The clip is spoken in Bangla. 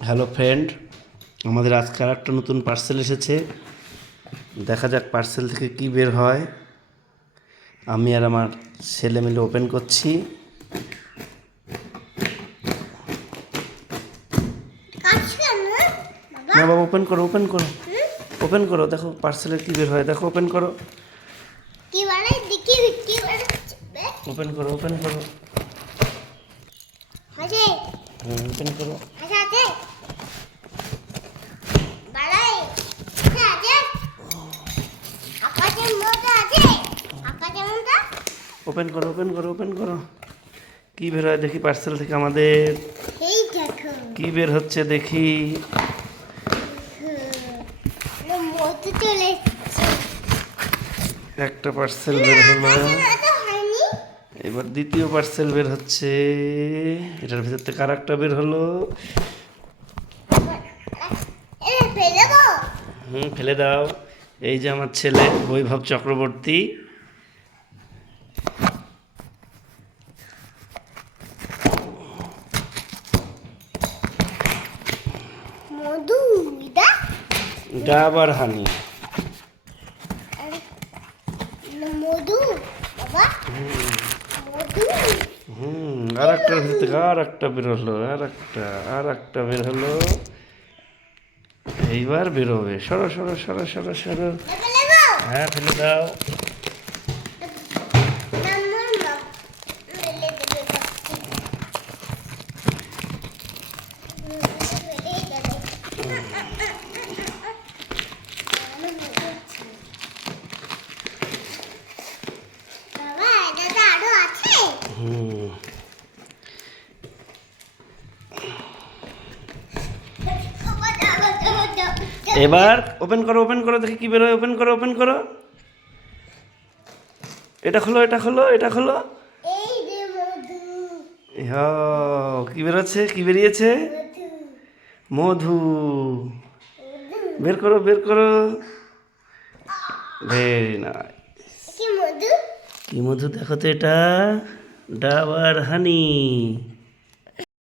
হ্যালো ফ্রেন্ড, আমাদের আজকে আর একটা নতুন পার্সেল এসেছে। দেখা যাক পার্সেল থেকে কি বের হয়। আমি আর আমার ছেলে মিলে ওপেন করছি। না বাবা, ওপেন করো, ওপেন করো, ওপেন করো। দেখো পার্সেলের কি বের হয়, দেখো, ওপেন করো, ওপেন করো, ওপেন করো, ওপেন করো। ওপেন করো, ওপেন করো, ওপেন করো। কি বের হয় দেখি পার্সেল থেকে আমাদের। কি বের হচ্ছে দেখি। একটা পার্সেল বের হলো, এবার দ্বিতীয় পার্সেল বের হচ্ছে। এটার ভিতর থেকে আর একটা বের হলো। ফেলে দাও। এই যে আমার ছেলে বৈভব চক্রবর্তী। ডাব আর হানি। আর একটার ভিতর থেকে আর একটা বের হলো, আর একটা বের হলো। এইবার বেরোবে। সরো সরো সরো সরো সরো। হ্যাঁ, ফেলে দাও। হুম এবার ওপেন করো, ওপেন করো, দেখি কি বেরোয়। ওপেন করো, ওপেন করো। এটা খোলো, এটা খোলো, এটা খোলো। কি বেরোচ্ছে, কি বেরিয়েছে? মধু। বের করো, বের করো। Very nice. কি মধু দেখো তো এটা। ডাব আর হানি।